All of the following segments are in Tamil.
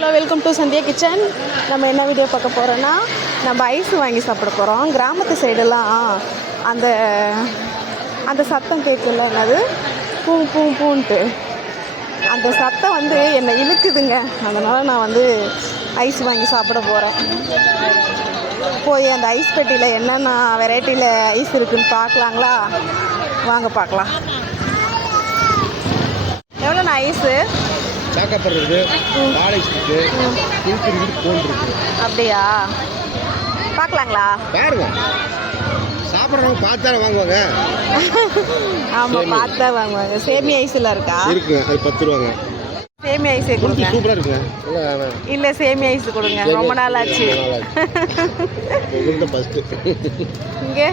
Hello welcome to Sandhya kitchen. நம்ம என்ன வீடியோ பார்க்க போகிறோன்னா, நம்ம ஐஸ் வாங்கி சாப்பிட போகிறோம். கிராமத்து சைடெல்லாம் அந்த அந்த சத்தம் கேட்கல, என்னது பூ பூ பூன்ட்டு அந்த சத்தம் வந்து என்னை இழுக்குதுங்க. அதனால் நான் வந்து ஐஸ் வாங்கி சாப்பிட போகிறேன். போய் அந்த ஐஸ் பெட்டியில் என்னென்ன வெரைட்டியில் ஐஸ் இருக்குதுன்னு பார்க்கலாங்களா? வாங்க பார்க்கலாம். எவ்வளோண்ணா ஐஸு? சாக்கப்பர் இருக்குது, பாலிஷ் இருக்குது, குல்ஃபி இருக்குது, கோன் இருக்குது. அப்படியா? பார்க்கலாங்களா? பாருங்க, சாப்பிட்றவங்க பார்த்தாலே வாங்குவாங்க. ஆமாம், பார்த்தா வாங்குவாங்க. சேமி ஐஸ்லாம் இருக்கா? இருக்குங்க, அது 10 ரூபாங்க. சேமி ஐஸே கொடுங்க. சூப்பராக இருக்குங்க. இல்லை, சேமி ஐஸ் கொடுங்க. ரொம்ப நாள் ஆச்சு. இங்கே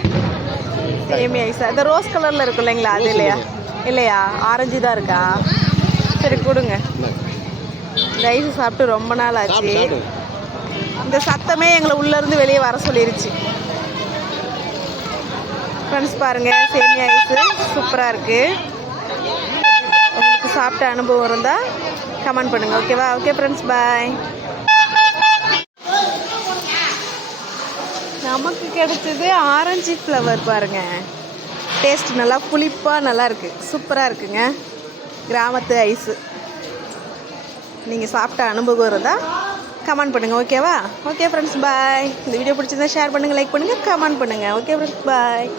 சேமி ஐஸ் அந்த ரோஸ் கலரில் இருக்கும் இல்லைங்களா? அது இல்லையா? இல்லையா, ஆரஞ்சு தான் இருக்கா? சரி கொடுங்க. இந்த ஐஸ் சாப்பிட்டு ரொம்ப நாள் ஆச்சு. இந்த சத்தமே எங்களை உள்ளேருந்து வெளியே வர சொல்லிருச்சு. ஃப்ரெண்ட்ஸ் பாருங்கள், சேமியா ஐஸு சூப்பராக இருக்குது. உங்களுக்கு சாப்பிட்ட அனுபவம் இருந்தால் கமெண்ட் பண்ணுங்கள், ஓகேவா? ஓகே ஃப்ரெண்ட்ஸ், பாய். நமக்கு கிடைச்சது ஆரஞ்சு ஃப்ளவர் பாருங்கள். டேஸ்ட் நல்லா புளிப்பாக நல்லா இருக்குது, சூப்பராக இருக்குங்க. கிராமத்து ஐஸு. நீங்கள் சாப்பிட்ட அனுபவம் இருந்தால் கமெண்ட் பண்ணுங்கள், ஓகேவா? ஓகே ஃப்ரெண்ட்ஸ், பாய். இந்த வீடியோ பிடிச்சிருந்தா ஷேர் பண்ணுங்கள், லைக் பண்ணுங்கள், கமெண்ட் பண்ணுங்கள். ஓகே ஃப்ரெண்ட்ஸ், பாய்.